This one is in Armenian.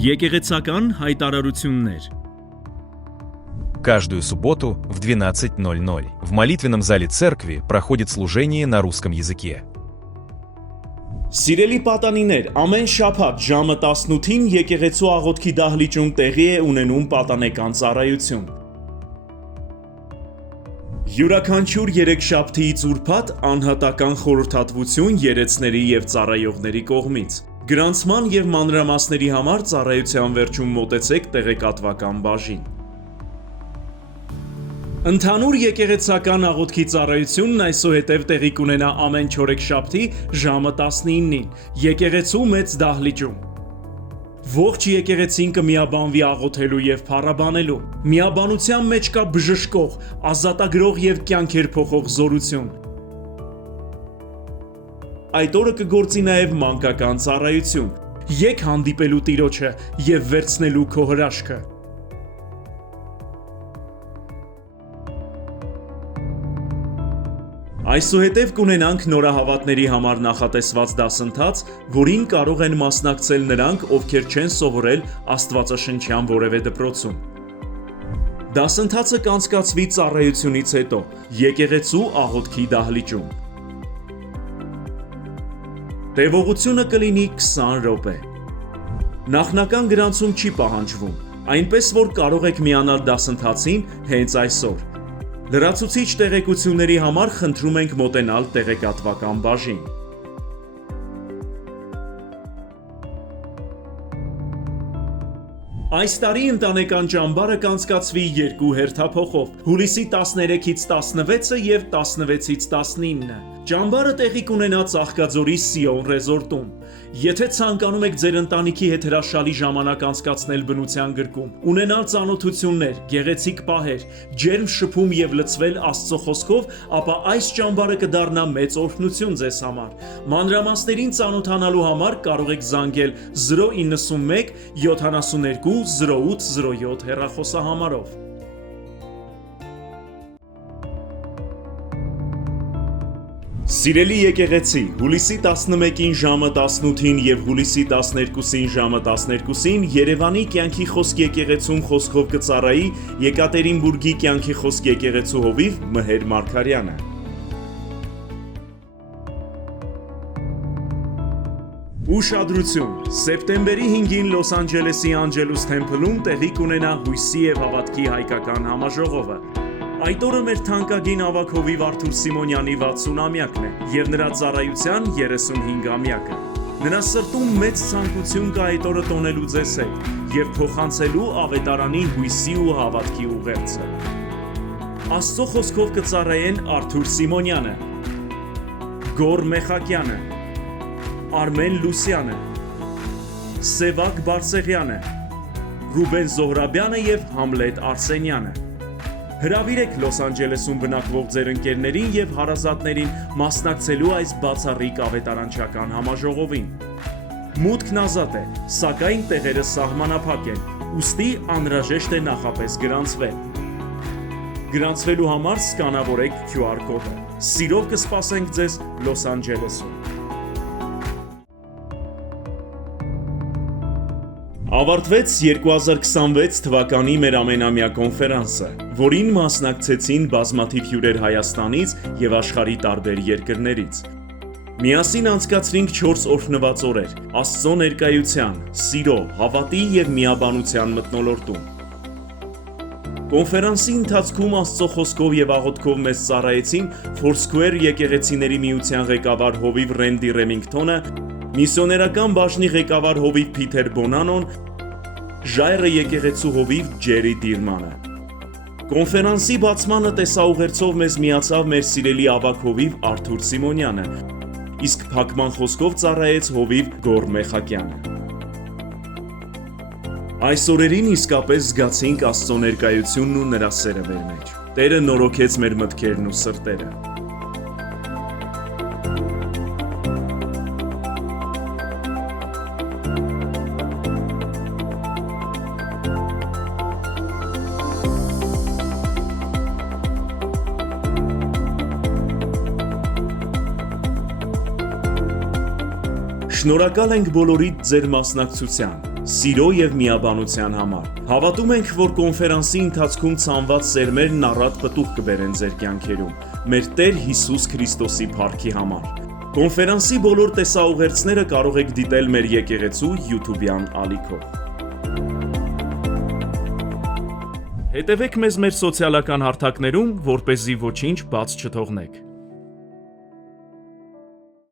Եկեղեցական հայտարարություններ. Каждую субботу в 12:00 в молитвенном зале церкви проходит служение на русском языке. Սիրելի պատանիներ, ամեն շաբաթ ժամը 18-ին եկեղեցու աղոթքի դահլիճում տեղի է ունենում պատանեկան ծառայություն։ Յուրաքանչյուր երեքշաբթիից ուրբաթ անհատական խորհրդատվություն երեցների եւ ծառայողների կողմից։ Գրանցման եւ մանրամասների համար ծառայության վերջում մոտեցեք տեղեկատվական բաժին։ Ընդհանուր եկեղեցական աղոթքի ծառայությունն այսուհետև տեղի կունենա ամեն չորեքշաբթի ժամը 19-ին եկեղեցու մեծ դահլիճում։ Ողջ եկեղեցին կմիաբանվի աղոթելու եւ փառաբանելու։ Միաբանության մեջ կա բժշկող, ազատագրող եւ կյանքեր փոխող զորություն։ Այդ օրը կգործի նաեւ մանկական ծառայություն։ Եկ հանդիպելու Տիրոջը եւ վերցնելու քո հրաշքը։ Այսուհետև կունենանք նորահավատների համար նախատեսված դասընթաց, որին կարող են մասնակցել նրանք, ովքեր չեն սովորել աստվածաշնչյան որևէ դպրոցում։ Դասընթացը կանցկացվի ծառայությունից հետո, եկեղեցու աղոթքի դահլիճում։ Տևողությունը կլինի 20 րոպե։ Նախնական գրանցում չի պահանջվում, այնպես որ կարող եք միանալ դասընթացին հենց այսօր։ Լրացուցիչ տեղեկությունների համար խնդրում ենք մոտենալ տեղեկատվական բաժին։ Այս տարի ընտանեկան ճամբարը կանցկացվի երկու հերթափոխով՝ հուլիսի 13-ից 16-ը եւ 16-ից 19-ը։ Ճամբարը տեղի կունենա Ծաղկաձորի Սիոն ռեզորտում։ Եթե ցանկանում եք ձեր ընտանիքի հետ հրաշալի ժամանակ անցկացնել բնության գրկում, ունենալ ծանոթություններ, գեղեցիկ պահեր, ջերմ շփում եւ լցվել Աստծո խոսքով, ապա այս ճամբարը կդառնա մեծ օրհնություն ձեզ համար։ Մանրամասներին ծանոթանալու համար կարող եք զանգել 091 72 0807 հեռախոսահամարով։ Սիրելի եկեղեցի, հուլիսի 11-ին ժամը 18-ին եւ հուլիսի 12-ին ժամը 12-ին Երևանի կյանքի խոսք եկեղեցում խոսքով կծառայի Եկատերինբուրգի կյանքի խոսք եկեղեցու հովիվ Մհեր Մարգարյանը։ Ուշադրություն, սեպտեմբերի 5-ին Լոս Անջելեսի Անջելուս Թեմփլում տեղի կունենա հույսի եւ հավատքի հայկական համաժողովը։ Այդ օրը մեր թանկագին ավագ հովիվ Արթուր Սիմոնյանի 60-ամյակն է եւ նրա ծառայության 35-ամյակը։ Նրա սրտում մեծ ցանկություն կա այդ օրը տոնելու ձեզ հետ եւ փոխանցելու ավետարանի հույսի ու հավատքի ուղերձը։ Աստծո խոսքով կծառայեն Արթուր Սիմոնյանը, Գոր Մեխակյանը, Արմեն Լուսյանը, Սևակ Բարսեղյանը, Ռուբեն Զոհրաբյանը եւ Համլետ Արսենյանը։ Հրավիրեք Լոս Անջելեսում բնակվող ձեր ընկերներին եւ հարազատներին մասնակցելու այս բացառիկ ավետարանչական համաժողովին։ Մուտքն ազատ է, սակայն տեղերը սահմանափակ են, ուստի անհրաժեշտ է նախապես գրանցվել։ Գրանցվելու համար սկանավորեք QR կոդը։ Սիրով կսպասենք ձեզ Լոս Անջելեսում։ Ավարտվեց 2026 թվականի մեր ամենամյա կոնֆերանսը, որին մասնակցեցին բազմաթիվ հյուրեր Հայաստանից եւ աշխարհի տարբեր երկրներից։ Միասին անցկացրինք 4 օրհնված օրեր Աստծո ներկայության, սիրո, հավատի եւ միաբանության մթնոլորտում։ Կոնֆերանսի ընթացքում Աստծո խոսքով եւ աղոթքով մեզ ծառայեցին Foursquare եկեղեցիների միության ղեկավար հովիվ Ռենդի Ռեմինգթոնը, միսիոներական բաժնի ղեկավար հովիվ Փիթեր Բոնանոն, Ժայռը եկեղեցու հովիվ Ջերի Դիրմանը։ Կոնֆերանսի բացմանը տեսաուղերձով մեզ միացավ մեր սիրելի ավագ հովիվ Արթուր Սիմոնյանը, իսկ փակման խոսքով ծառայեց հովիվ Գոր Մեխակյանը։ Այս օրերին իսկապես զգացինք Աստծո ներկայությունն ու նրա սերը մեր մեջ։ Տերը նորոգեց մեր մտքերն ու սրտերը։ Շնորհակալ ենք բոլորիդ ձեր մասնակցության, սիրո եւ միաբանության համար։ Հավատում ենք, որ կոնֆերանսի ընթացքում ցանված սերմերն առատ պտուղ կբերեն ձեր կյանքերում, մեր Տեր Հիսուս Քրիստոսի փառքի համար։ Կոնֆերանսի բոլոր տեսաուղերձները կարող եք դիտել մեր եկեղեցու YouTube-յան ալիքով։ Հետևեք մեզ մեր սոցիալական հարթակներում, որպեսզի ոչինչ բաց չթողնեք։